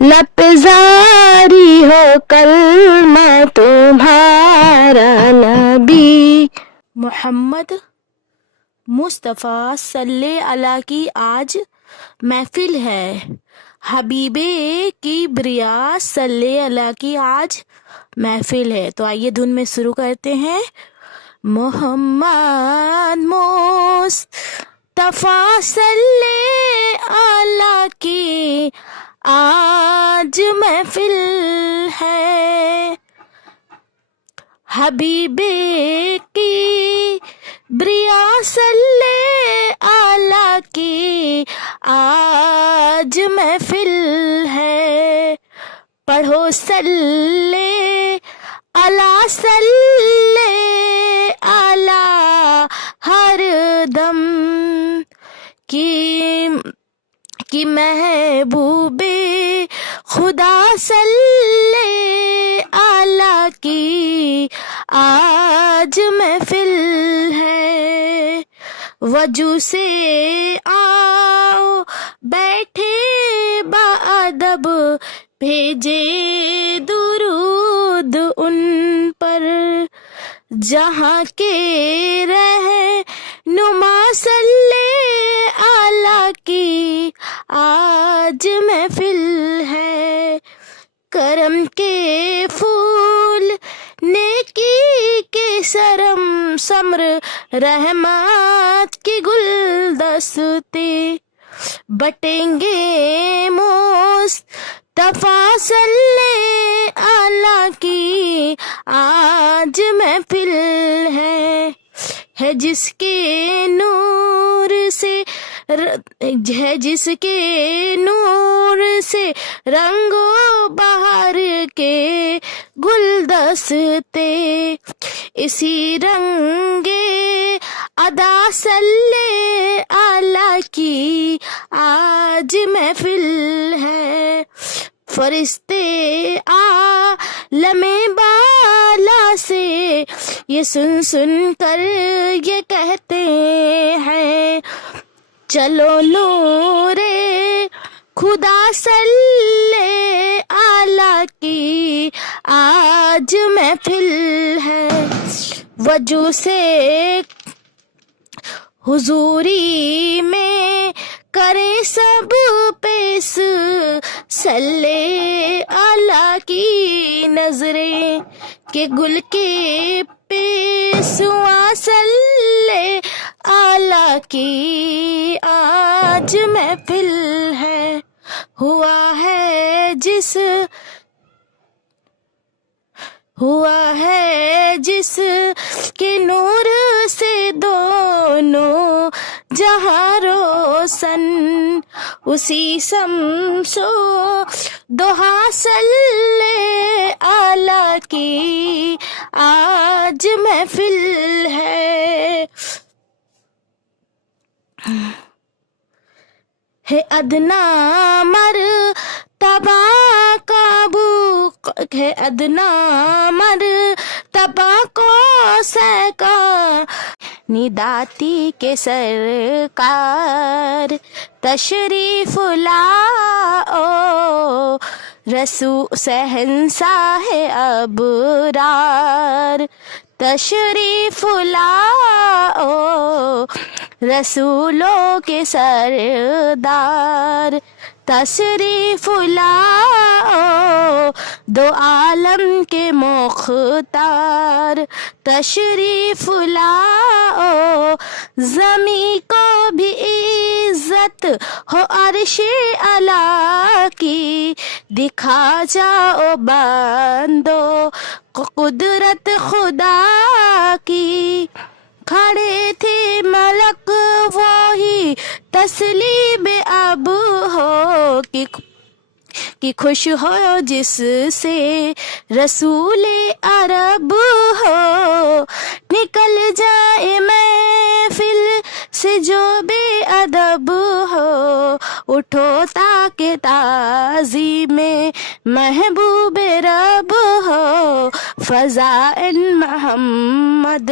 لب پہ زاری ہو کلمہ تمہارا نبی. محمد مصطفیٰ صلی اللہ کی آج محفل ہے. حبیب کبریا صلی اللہ کی آج محفل ہے. تو آئیے دھن میں شروع کرتے ہیں. محمد مصطفیٰ صلی اللہ کی آج محفل ہے. حبیب کی بریا صلی اللہ کی آج محفل ہے. پڑھو صلی اللہ صلی اللہ ہر دم کی محبوب خدا صلی اللہ کی آج محفل ہے. وجو سے آؤ بیٹھے بادب بھیجے درود ان پر جہاں کے رہنما صلی اللہ کی آج محفل ہے. کرم کے پھول نیکی کے سرم سمر رحمت کی گلدستے بٹیں گے مصطفیٰ صلی اللہ کی آج محفل ہے جس کے نور سے رنگ و بہار کے گلدستے اسی رنگ ادا صلی اللہ کی آج محفل ہے. فرشتے عالم بالا سے یہ سن کر یہ کہتے ہیں چلو نور خدا صلی اللہ کی آج محفل ہے. وجو سے حضوری میں کرے سب پیش صلی اللہ کی نظریں کہ گل کے پیشوا صلی اللہ کی آج محفل ہے. ہوا ہے جس کے نور سے دونوں جہاں روشن اسی شمس و ضحیٰ صلی اللہ کی آج محفل ہے. ادنا مرتبہ کو سیکا نداتی کے سرکار تشریف لاؤ رسول شہنشاہ ابرار تشریف لاؤ رسولوں کے سردار تشریف لاؤ دو عالم کے مختار تشریف لاؤ زمین کو بھی عزت ہو عرش اعلیٰ کی دکھا جاؤ بندو قدرت خدا کی. کھڑے تھے ملک وہی تسلیم اب ہو کہ خوش ہو جس سے رسول عرب ہو. نکل جائے محفل سے جو بے ادب ہو اٹھو تاکہ تعظیم محبوب رب ہو. فضائل محمد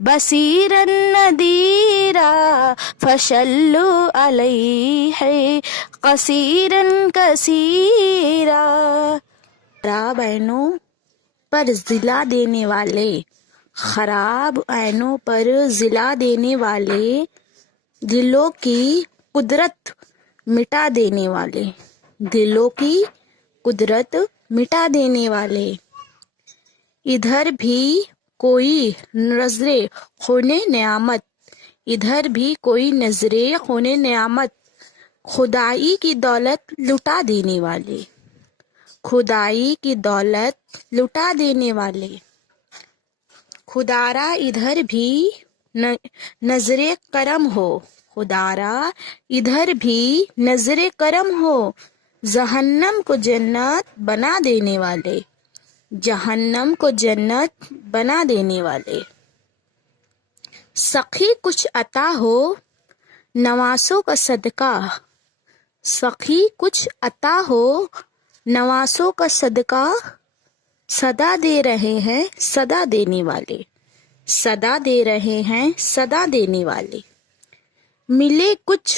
بصیرا نذیرا فصلوا علیہ قصیرا کثیرا، خراب عینوں پر ضلع دینے والے، خراب عینوں پر ضلع دینے والے، دلوں کی قدرت مٹا دینے والے، دلوں کی قدرت مٹا دینے والے۔ ادھر بھی کوئی نظر خونے نعمت، ادھر بھی کوئی نظر خونے نعمت، خدائی کی دولت لٹا دینے والے، خدائی کی دولت لٹا دینے والے۔ خدارا ادھر بھی نظر کرم ہو، خدارا ادھر بھی نظر کرم ہو، جہنم کو جنت بنا دینے والے، جہنم کو جنت بنا دینے والے۔ سخی کچھ عطا ہو نواسوں کا صدقہ، سخی کچھ عطا ہو نواسوں کا صدقہ، صدا دے رہے ہیں صدا دینے والے، صدا دے رہے ہیں صدا دینے والے۔ ملے کچھ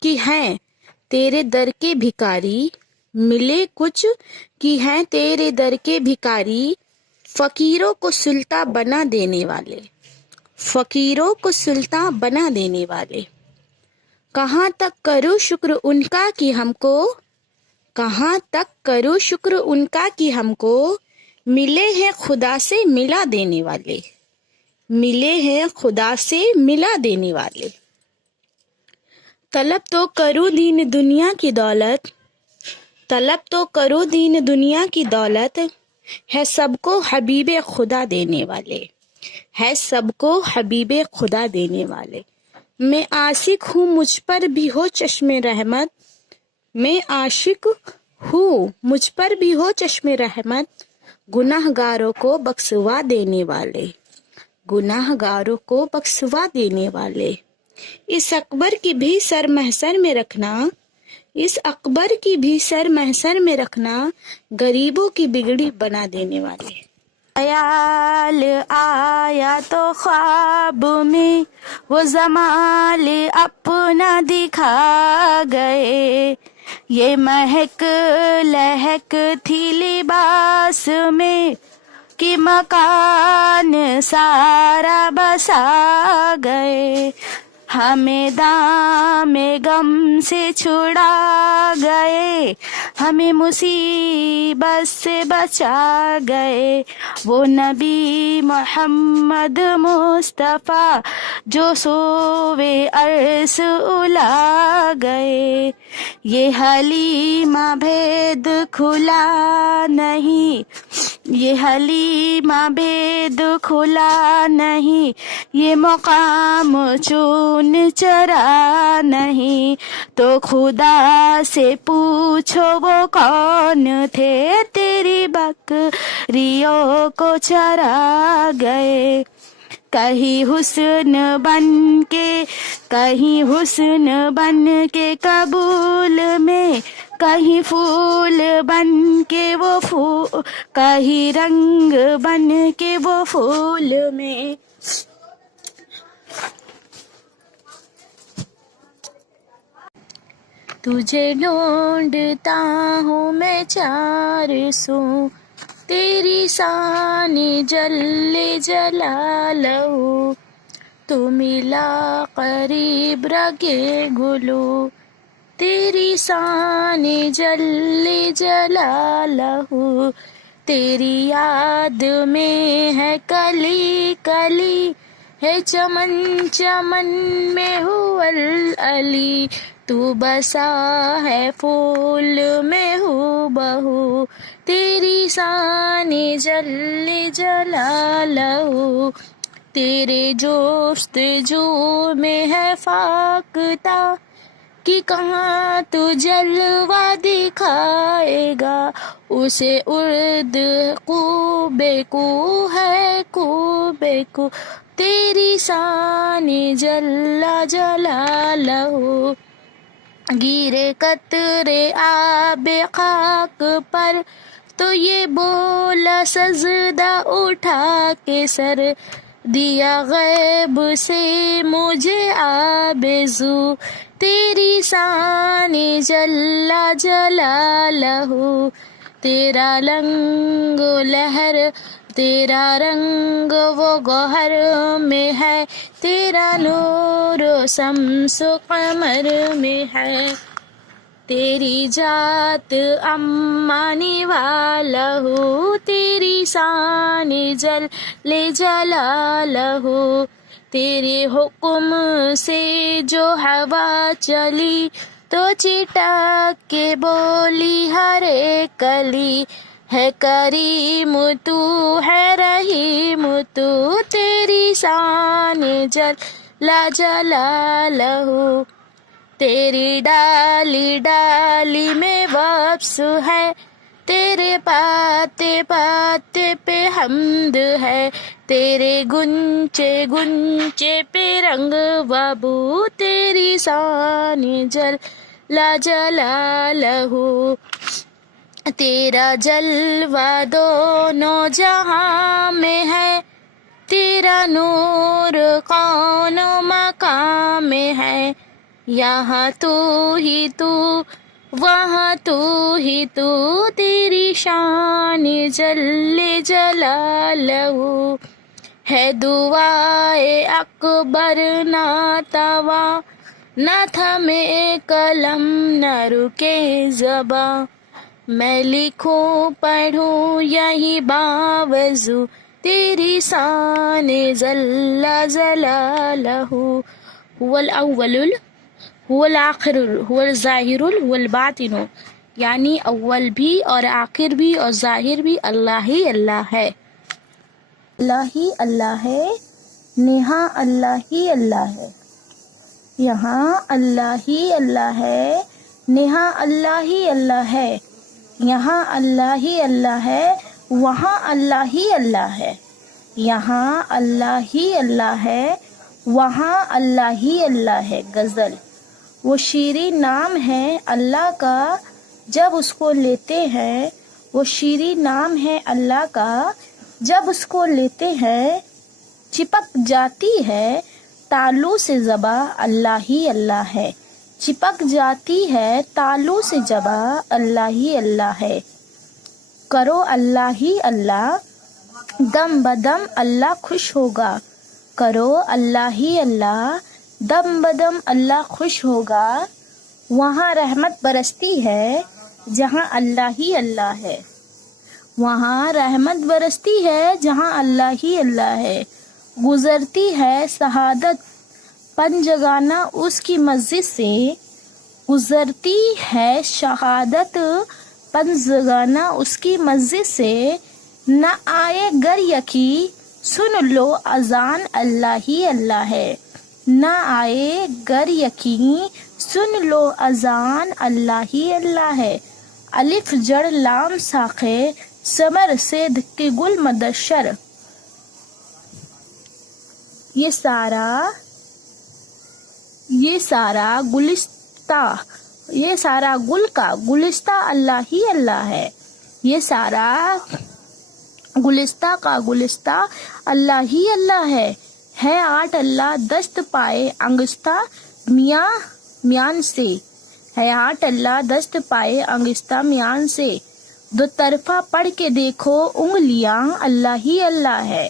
کی ہیں تیرے در کے بھکاری، ملے کچھ کی ہیں تیرے در کے بھکاری، فقیروں کو سلطان بنا دینے والے، فقیروں کو سلطان بنا دینے والے۔ کہاں تک کروں شکر ان کا کہ ہم کو، کہاں تک کروں شکر ان کا کہ ہم کو، ملے ہیں خدا سے ملا دینے والے، ملے ہیں خدا سے ملا دینے والے۔ طلب تو کروں دین دنیا کی دولت، طلب تو کروں دین دنیا کی دولت، ہے سب کو حبیب خدا دینے والے، ہے سب کو حبیب خدا دینے والے۔ میں عاشق ہوں مجھ پر بھی ہو چشم رحمت، میں عاشق ہوں مجھ پر بھی ہو چشم رحمت، گناہ گاروں کو بخشوا دینے والے، گناہ گاروں کو بخشوا دینے والے۔ اس اکبر کی بھی سر محشر میں رکھنا، اس اکبر کی بھی سر محشر میں رکھنا، غریبوں کی بگڑی بنا دینے والے۔ خیال آیا تو خواب میں وہ جمال اپنا دکھا گئے، یہ مہک لہک تھی لباس میں کہ مکان سارا بسا گئے، ہمیں دام غم سے چھڑا گئے، ہمیں مصیبت سے بچا گئے، وہ نبی محمد مصطفیٰ جو سوئے عرش الا گئے۔ یہ حلیمہ بھید کھلا نہیں، یہ حلیمہ بھید کھلا نہیں، یہ مقام چون چرا نہیں، تو خدا سے پوچھو وہ کون تھے تیری بکریوں کو چرا گئے۔ کہیں حسن بن کے، کہیں حسن بن کے قبول میں، کہیں پھول بن کے وہ پھول، کہیں رنگ بن کے وہ پھول میں۔ تجھے ڈھونڈتا ہوں میں چار سو، تیری شان جل جلالہ، تو ملا قریب رگے گلو، تیری شان جل جلالہ، تیری یاد میں ہے کلی کلی، ہے چمن چمن میں ہو العلی، تو بسا ہے پھول میں ہو بہو، تیری شان جل جلالہ، تیرے جستجو میں ہے فاختہ، کہ کہاں تو جلوہ دکھائے گا، اسے ارد کوبے کو ہے کوبے کو، تیری شان جل جلالہ۔ گرے قطرے آب خاک پر تو یہ بولا سجدہ اٹھا کے سر، دیا غیب سے مجھے آرزو، تیری شان جل جلالہ، تیرا رنگ و لہر، تیرا رنگ و گوہر میں ہے، تیرا نور و شمس و قمر میں ہے، تیری ذات امانی والا ہو، تیری شان جل جلالہ، تیرے حکم سے جو ہوا چلی تو چٹک کے بولی ہر ایک کلی، ہے کریم تو ہے رحیم تو، تیری شان جل جلالہ، تیری ڈالی ڈالی میں وابس ہے، تیرے پاتے پاتے پہ حمد ہے، تیرے گنچے گنچے پہ رنگ بابو، تیری شان جل جلالہ، تیرا جلوہ دونوں جہاں میں ہے، تیرا نور کون و مقام میں ہے، یہاں تو ہی تو وہاں تو ہی تو، تیری شان جل جلالہ، ہے دعائے اکبر نہ توا، نہ تھمے قلم نہ رکے زباں، میں لکھوں پڑھوں یہی باوضو، تیری شان جل جلالہ، هو الاول هو الآخر هو الظاہر هو الباطن، یعنی اول بھی اور آخر بھی اور ظاہر بھی اللہ ہی اللہ ہے، اللہ ہی اللہ ہے، نہاں اللہ ہی اللہ ہے، یہاں اللہ ہی اللہ ہے، نہاں اللہ ہی اللہ ہے، یہاں اللہ ہی اللہ ہے، وہاں اللہ ہی اللہ ہے، یہاں اللہ ہی اللہ ہے، وہاں اللہ ہی اللہ ہے۔ غزل۔ وہ شیریں نام ہے اللہ کا جب اس کو لیتے ہیں، وہ شیریں نام ہے اللہ کا جب اس کو لیتے ہیں، چپک جاتی ہے تالو سے زباں اللہ ہی اللہ ہے، چپک جاتی ہے تالو سے زباں اللہ ہی اللہ ہے۔ کرو اللہ ہی اللہ، دم بدم اللہ خوش ہوگا، کرو اللہ ہی اللہ، دم بدم اللہ خوش ہوگا، وہاں رحمت برستی ہے جہاں اللہ ہی اللہ ہے، وہاں رحمت برستی ہے جہاں اللہ ہی اللہ ہے، گزرتی ہے شہادت پنجگانہ اس کی مسجد سے، گزرتی ہے شہادت پنجگانہ اس کی مسجد سے، نہ آئے گر یقین سن لو اذان اللہ ہی اللہ ہے، نہ آئے گر یقین سن لو اذان اللہ ہی اللہ ہے۔ الف جڑ لام ساخے ثمر صید کے گل مدشر، یہ سارا گل کا گلستہ اللہ ہی اللہ ہے، یہ سارا گلستہ کا گلستہ اللہ ہی اللہ ہے آٹھ اللہ دست پائے انگشتہ میان سے، ہے آٹھ اللہ دست پائے انگشتہ میان سے، دو طرفہ پڑھ کے دیکھو انگلیاں اللہ ہی اللہ ہے،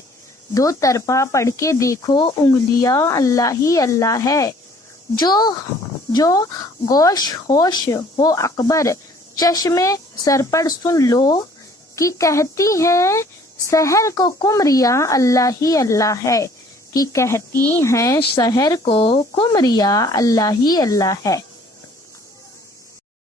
دو طرفہ پڑھ کے دیکھو انگلیاں اللہ ہی اللہ ہے، جو گوش ہوش ہو اکبر چشمے سر پر سن لو، کہ کہتی ہیں سحر کو کمریا اللہ ہی اللہ ہے، کہ کہتی ہیں سحر کو کمریا اللہ ہی اللہ ہے۔